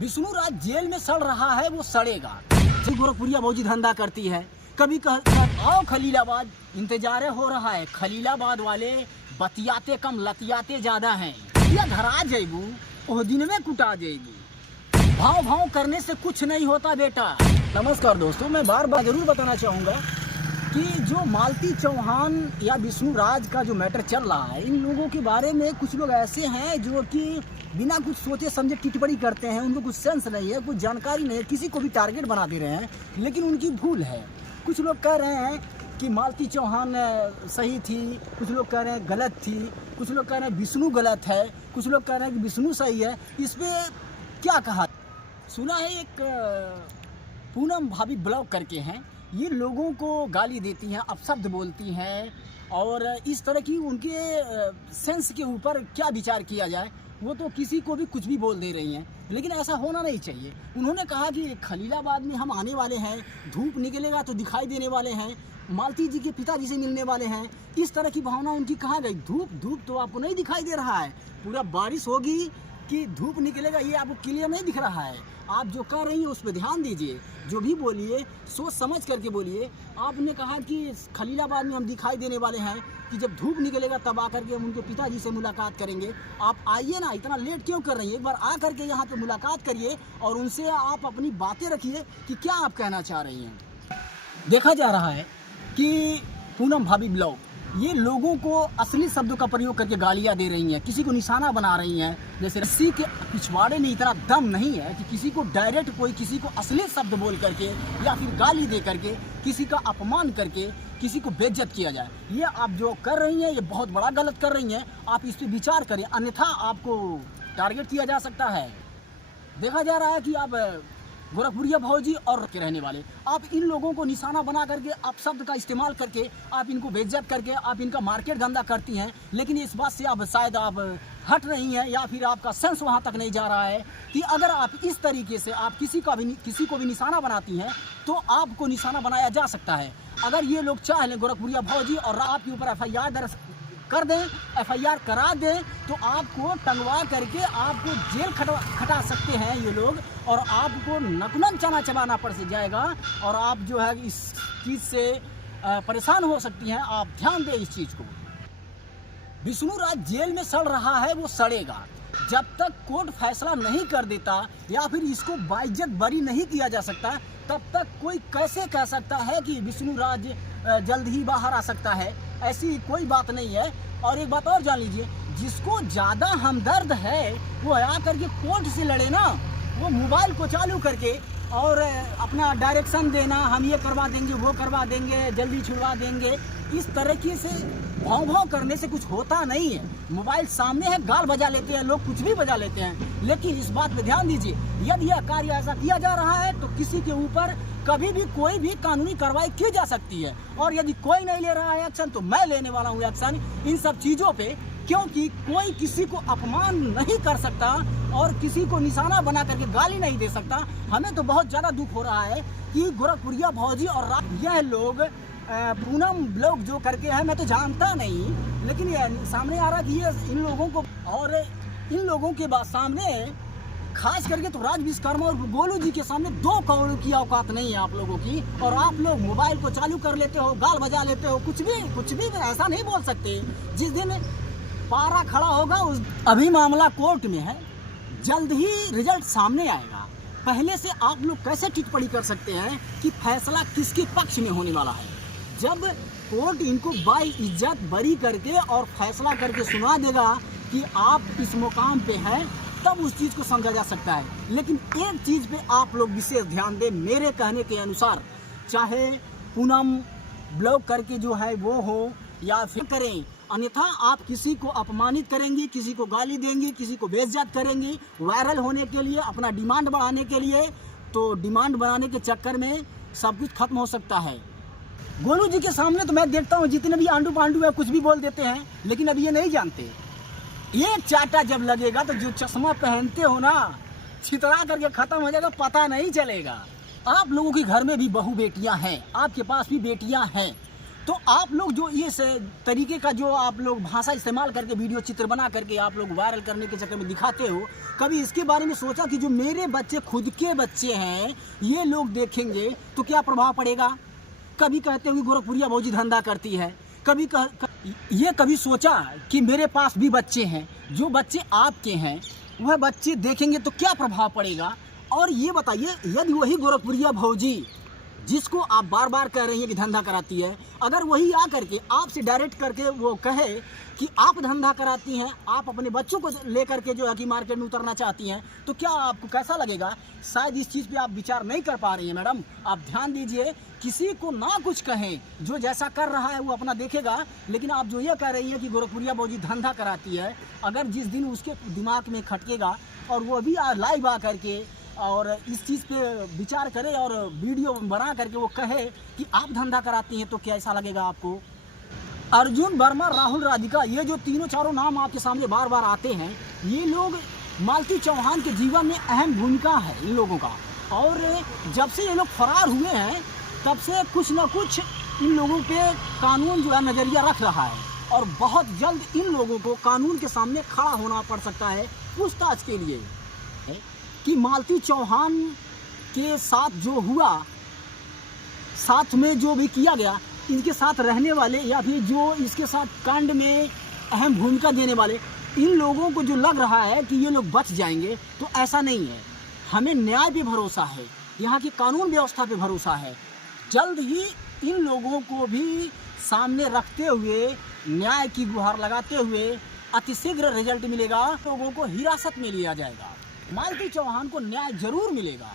Vishnu Raj jail में सड़ रहा है, वो सड़ेगा। जी गोरखपुरिया भौजी धंधा करती है, कभी आओ खलीलाबाद, इंतजार हो रहा है। खलीलाबाद वाले बतियाते कम लतियाते ज्यादा हैं। या धरा जेबू ओह दिन में कुटा जेबू। भाव भाव करने से कुछ नहीं होता बेटा। नमस्कार दोस्तों, मैं बार बार जरूर बताना चाहूँगा कि जो मालती चौहान या विष्णु राज का जो मैटर चल रहा है, इन लोगों के बारे में कुछ लोग ऐसे हैं जो कि बिना कुछ सोचे समझे टिप्पणी करते हैं। उनको कुछ सेंस नहीं है, कुछ जानकारी नहीं है, किसी को भी टारगेट बना दे रहे हैं, लेकिन उनकी भूल है। कुछ लोग कह रहे हैं कि मालती चौहान सही थी, कुछ लोग कह रहे हैं गलत थी, कुछ लोग कह रहे हैं विष्णु गलत है, कुछ लोग कह रहे हैं कि विष्णु सही है। इस पर क्या कहा? सुना है एक पूनम भाभी ब्लॉग करके हैं, ये लोगों को गाली देती हैं, अपशब्द बोलती हैं, और इस तरह की उनके सेंस के ऊपर क्या विचार किया जाए, वो तो किसी को भी कुछ भी बोल दे रही हैं। लेकिन ऐसा होना नहीं चाहिए। उन्होंने कहा कि खलीलाबाद में हम आने वाले हैं, धूप निकलेगा तो दिखाई देने वाले हैं, मालती जी के पिताजी से मिलने वाले हैं। इस तरह की भावना उनकी कहाँ गई? धूप तो आपको नहीं दिखाई दे रहा है। पूरा बारिश होगी कि धूप निकलेगा, ये आपको क्लियर नहीं दिख रहा है। आप जो कर रही हैं उस पर ध्यान दीजिए, जो भी बोलिए सोच समझ करके बोलिए। आपने कहा कि खलीलाबाद में हम दिखाई देने वाले हैं कि जब धूप निकलेगा तब आकर के हम उनके पिताजी से मुलाकात करेंगे। आप आइए ना, इतना लेट क्यों कर रही हैं? एक बार आ करके यहाँ पे मुलाकात करिए और उनसे आप अपनी बातें रखिए कि क्या आप कहना चाह रही हैं। देखा जा रहा है कि पूनम भाभी ब्लॉग ये लोगों को असली शब्दों का प्रयोग करके गालियां दे रही हैं, किसी को निशाना बना रही हैं। जैसे रस्सी के पिछवाड़े में इतना दम नहीं है कि किसी को डायरेक्ट कोई किसी को असली शब्द बोल करके या फिर गाली दे करके किसी का अपमान करके किसी को बेइज्जत किया जाए। ये आप जो कर रही हैं ये बहुत बड़ा गलत कर रही हैं। आप इस पर विचार करें, अन्यथा आपको टारगेट किया जा सकता है। देखा जा रहा है कि आप गोरखपुरिया भौजी और के रहने वाले, आप इन लोगों को निशाना बना करके आप शब्द का इस्तेमाल करके आप इनको बेइज्जत करके आप इनका मार्केट गंदा करती हैं। लेकिन इस बात से आप शायद आप हट रही हैं या फिर आपका सेंस वहाँ तक नहीं जा रहा है कि अगर आप इस तरीके से आप किसी को भी निशाना बनाती हैं तो आपको निशाना बनाया जा सकता है। अगर ये लोग चाह लें गोरखपुरिया भौजी और आपके ऊपर FIR दर्ज कर दें, FIR करा दें, तो आपको टंगवा करके आपको जेल खटा सकते हैं ये लोग, और आपको नकुलन चना चबाना पड़ से जाएगा और आप जो है इस चीज़ से परेशान हो सकती हैं। आप ध्यान दें इस चीज़ को। विष्णु राज जेल में सड़ रहा है, वो सड़ेगा। जब तक कोर्ट फैसला नहीं कर देता या फिर इसको बाइज्जत बरी नहीं किया जा सकता, तब तक कोई कैसे कह सकता है कि विष्णु राज जल्द ही बाहर आ सकता है? ऐसी कोई बात नहीं है। और एक बात और जान लीजिए, जिसको ज़्यादा हमदर्द है वो आ करके कोर्ट से लड़े ना। वो मोबाइल को चालू करके और अपना डायरेक्शन देना, हम ये करवा देंगे, वो करवा देंगे, जल्दी छुड़वा देंगे, इस तरीके से भाव करने से कुछ होता नहीं है। मोबाइल सामने है, गाल बजा लेते हैं लोग, कुछ भी बजा लेते हैं। लेकिन इस बात पे ध्यान दीजिए, यदि यह कार्य ऐसा किया जा रहा है तो किसी के ऊपर कभी भी कोई भी कानूनी कार्रवाई की जा सकती है। और यदि कोई नहीं ले रहा है एक्शन, तो मैं लेने वाला हूँ एक्शन इन सब चीज़ों पे, क्योंकि कोई किसी को अपमान नहीं कर सकता और किसी को निशाना बना करके गाली नहीं दे सकता। हमें तो बहुत ज़्यादा दुख हो रहा है कि गोरखपुरिया भौजी और यह लोग पूनम ब्लॉग जो करके है, मैं तो जानता नहीं, लेकिन ये सामने आ रहा कि ये इन लोगों को, और इन लोगों के सामने खास करके तो राज विश्वकर्मा और गोलू जी के सामने 2 करोड़ की औकात नहीं है आप लोगों की। और आप लोग मोबाइल को चालू कर लेते हो, गाल बजा लेते हो, कुछ भी ऐसा नहीं बोल सकते। जिस दिन पारा खड़ा होगा अभी मामला कोर्ट में है, जल्द ही रिजल्ट सामने आएगा। पहले से आप लोग कैसे टिप्पणी कर सकते हैं कि फैसला किसके पक्ष में होने वाला है? जब कोर्ट इनको बाइज्जत बरी करके और फैसला करके सुना देगा कि आप इस मुकाम पे हैं, तब उस चीज़ को समझा जा सकता है। लेकिन एक चीज़ पे आप लोग विशेष ध्यान दें, मेरे कहने के अनुसार, चाहे पूनम ब्लॉग करके जो है वो हो या फिर करें, अन्यथा आप किसी को अपमानित करेंगी, किसी को गाली देंगी, किसी को बेइज्जत करेंगी वायरल होने के लिए, अपना डिमांड बढ़ाने के लिए। तो डिमांड बढ़ाने के चक्कर में सब कुछ खत्म हो सकता है। गोलू जी के सामने तो मैं देखता हूँ जितने भी आंडू पांडू है कुछ भी बोल देते हैं, लेकिन अब ये नहीं जानते। एक चाटा जब लगेगा तो जो चश्मा पहनते हो ना, छितरा करके खत्म हो जाएगा, पता नहीं चलेगा। आप लोगों के घर में भी बहू बेटियां हैं, आपके पास भी बेटियां हैं, तो आप लोग जो ये तरीके का जो आप लोग भाषा इस्तेमाल करके वीडियो चित्र बना करके आप लोग वायरल करने के चक्कर में दिखाते हो, कभी इसके बारे में सोचा कि जो मेरे बच्चे खुद के बच्चे हैं ये लोग देखेंगे तो क्या प्रभाव पड़ेगा? कभी कहते हुए गोरखपुरिया भौजी धंधा करती है, कभी सोचा कि मेरे पास भी बच्चे हैं, जो बच्चे आपके हैं वह बच्चे देखेंगे तो क्या प्रभाव पड़ेगा? और ये बताइए, यदि वही गोरखपुरिया भौजी जिसको आप बार बार कह रही हैं कि धंधा कराती है, अगर वही आ करके आपसे डायरेक्ट करके वो कहे कि आप धंधा कराती हैं, आप अपने बच्चों को लेकर के जो है कि मार्केट में उतरना चाहती हैं, तो क्या आपको कैसा लगेगा? शायद इस चीज़ पे आप विचार नहीं कर पा रही हैं मैडम। आप ध्यान दीजिए, किसी को ना कुछ कहें, जो जैसा कर रहा है वो अपना देखेगा, लेकिन आप जो ये कह रही हैं कि गोरखपुरिया भौजी धंधा कराती है, अगर जिस दिन उसके दिमाग में खटकेगा और वो भी लाइव आ करके और इस चीज़ पे विचार करे और वीडियो बना करके वो कहे कि आप धंधा कराती हैं, तो कैसा लगेगा आपको? अर्जुन वर्मा, राहुल राधिका, ये जो तीनों चारों नाम आपके सामने बार बार आते हैं, ये लोग मालती चौहान के जीवन में अहम भूमिका है इन लोगों का। और जब से ये लोग फरार हुए हैं तब से कुछ न कुछ इन लोगों पे कानून जो है नज़रिया रख रहा है, और बहुत जल्द इन लोगों को कानून के सामने खड़ा होना पड़ सकता है पूछताछ के लिए कि मालती चौहान के साथ जो हुआ, साथ में जो भी किया गया, इनके साथ रहने वाले या फिर जो इसके साथ कांड में अहम भूमिका देने वाले, इन लोगों को जो लग रहा है कि ये लोग बच जाएंगे, तो ऐसा नहीं है। हमें न्याय पे भरोसा है, यहाँ की कानून व्यवस्था पे भरोसा है। जल्द ही इन लोगों को भी सामने रखते हुए, न्याय की गुहार लगाते हुए अतिशीघ्र रिजल्ट मिलेगा, लोगों को हिरासत में लिया जाएगा। मालती चौहान को न्याय जरूर मिलेगा।